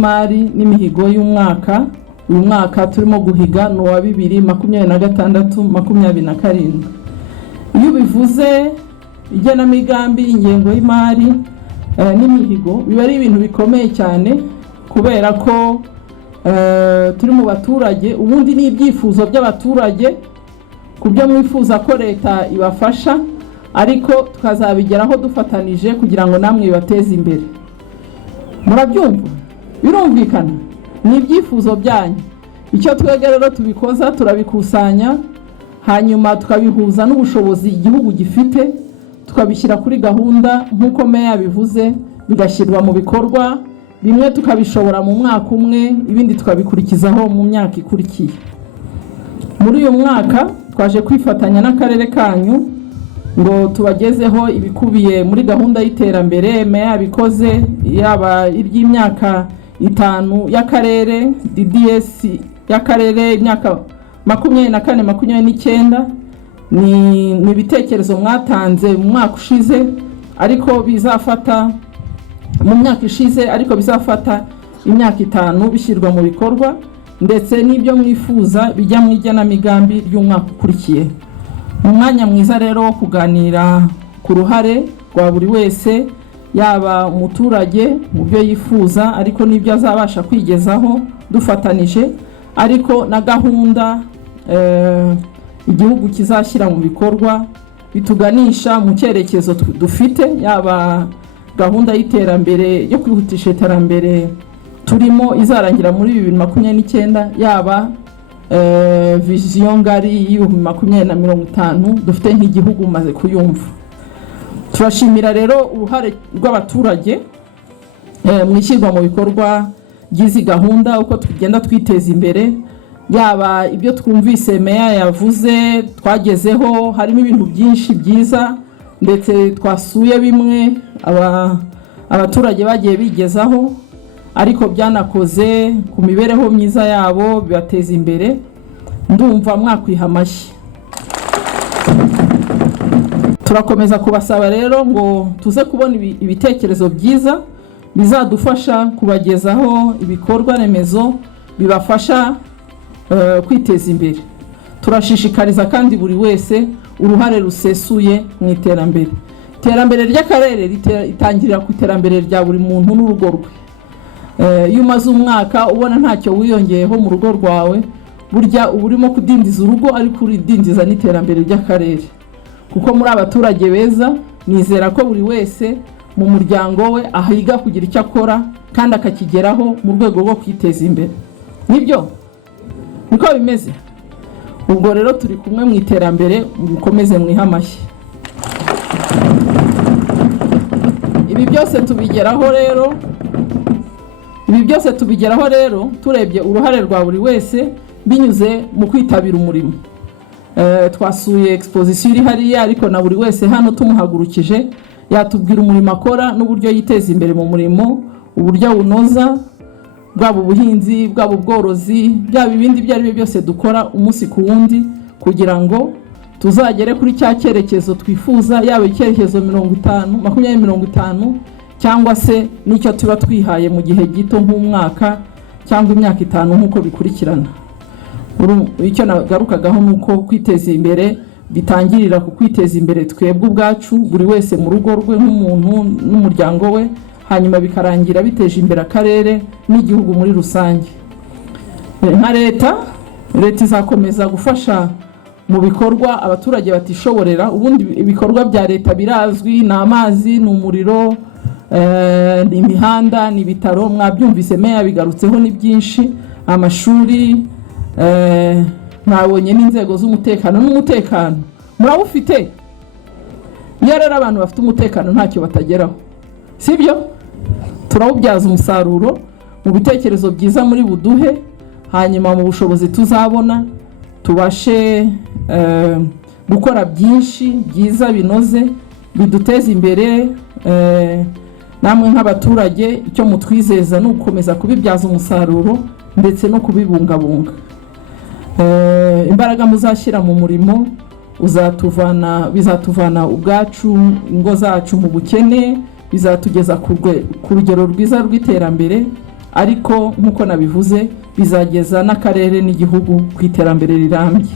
y'imari n'imihigo y'umwaka. Uyu mwaka turimo guhiga no wa 2026-27. Iyo bivuze igenamigambi, ingengo y'imari n'imihigo, biba ari ibintu bikomeye cyane kubera ko turi mu baturage, ubundi ni ibyifuzo by'abaturage kubyo mwifuza ko leta ibafasha, ariko tukazabigeraho dufatanije kugira ngo namwe bibateze imbere. Murabyumva? Birumvikana? Ni ibyifuzo byanyu. Icyo twebwe rero tubikoza, turabikusanya, hanyuma tukabihuza n'ubushobozi igihugu gifite, tukabishyira kuri gahunda nk'uko meya bivuze, bigashyirwa mu bikorwa. Bimwe tukabishobora mu mwaka umwe, ibindi tukabikurikizaho mu myaka ikurikiye. Muri uyu mwaka twaje kwifatanya n'akarere kanyu ngo tubagezeho ibikubiye muri gahunda y'iterambere meya bikoze, yaba iry'imyaka 5 y'akarere, DDS y'akarere imyaka 24-29. Ni ibitekerezo mwatanze mu mwaka ushize, ariko bizafata mu myaka ishize, ariko bizafata imyaka 5 bishyirwa mu bikorwa, ndetse n'ibyo mwifuza bijya mu igenamigambi ry'umwaka ukurikiye. Umwanya mwiza rero wo kuganira ku ruhare rwa buri wese, yaba umuturage mu byo yifuza ariko n'ibyo azabasha kwigezaho dufatanije, ariko na gahunda igihugu kizashyira mu bikorwa bituganisha mu cyerekezo dufite, yaba gahunda y'iterambere yo kwihutisha iterambere turimo izarangira muri 2029, yaba vision ngari y'2050 dufite nk'igihugu maze kuyumva. Turashimira rero uruhare rw'abaturage mu ishyirwa mu bikorwa by'izi gahunda, uko tugenda twiteza imbere, yaba ibyo twumvise meya yavuze twagezeho, harimo ibintu byinshi byiza, ndetse twasuye bimwe abaturage bagiye bigezaho, ariko byanakoze ku mibereho myiza yabo, bibateza imbere. Ndumva mwakwiha amashyi. Turakomeza kubasaba rero ngo tuze kubona ibitekerezo byiza bizadufasha kubagezaho ibikorwa remezo bibafasha kwiteza imbere. Turashishikariza kandi buri wese uruhare rusesuye mu iterambere. Iterambere ry'akarere itangirira ku iterambere rya buri muntu n'urugo rwe. Iyo umaze umwaka ubona ntacyo wiyongeyeho mu rugo rwawe, burya urimo kudindiza urugo, ariko uridindiza n'iterambere ry'akarere. Kuko muri abaturage beza, nizera ko buri wese mu muryango we ahiga kugira icyo akora kandi akakigeraho mu rwego rwo kwiteza imbere. Nibyo? Niko bimeze? Ubwo rero turi kumwe mu iterambere, mukomeze mwiha amashyi. Ibi byose tubigeraho rero turebye uruhare rwa buri wese binyuze mu kwitabira umurimo. Twasuye exposition iri hariya, ariko na buri wese hano tumuhagurukije yatubwira umurimo akora n'uburyo yiteza imbere mu murimo, uburyo bunoza, bwaba ubuhinzi, bwaba ubworozi, byaba ibindi byo ari byo byose dukora umunsi ku wundi, kugira ngo tuzagere kuri cya cyerekezo twifuza, yaba icyerekezo 2050 cyangwa se n'icyo tuba twihaye mu gihe gito nk'umwaka cyangwa imyaka 5 nk'uko bikurikirana. Icyo nagarukagaho nuko kwiteza imbere bitangirira ku kwiteza imbere twebwe ubwacu, buri wese mu rugo rwe nk'umuntu n'umuryango we, hanyuma bikarangira biteje imbere akarere n'igihugu muri rusange. Nka leta izakomeza gufasha mu bikorwa abaturage batishoborera. Ubundi ibikorwa bya leta birazwi, ni amazi, ni umuriro, ni imihanda, ni ibitaro, mwabyumvise meya bigarutseho ni byinshi, amashuri, mwabonye n'inzego z'umutekano n'umutekano murawufite. Iyo rero abantu bafite umutekano ntacyo batageraho, sibyo? Turawubyaza umusaruro mu bitekerezo byiza muri buduhe, hanyuma mu bushobozi tuzabona tubashe gukora byinshi byiza binoze biduteza imbere. Namwe nk'abaturage icyo mutwizeza ni ugukomeza kubibyaza umusaruro ndetse no kubibungabunga. Imbaraga muzashyira mu murimo bizatuvana ubwacu, ingo zacu mu bukene, bizatugeza ku rugero rwiza rw'iterambere, ariko nk'uko nabivuze bizageza n'akarere n'igihugu ku iterambere rirambye.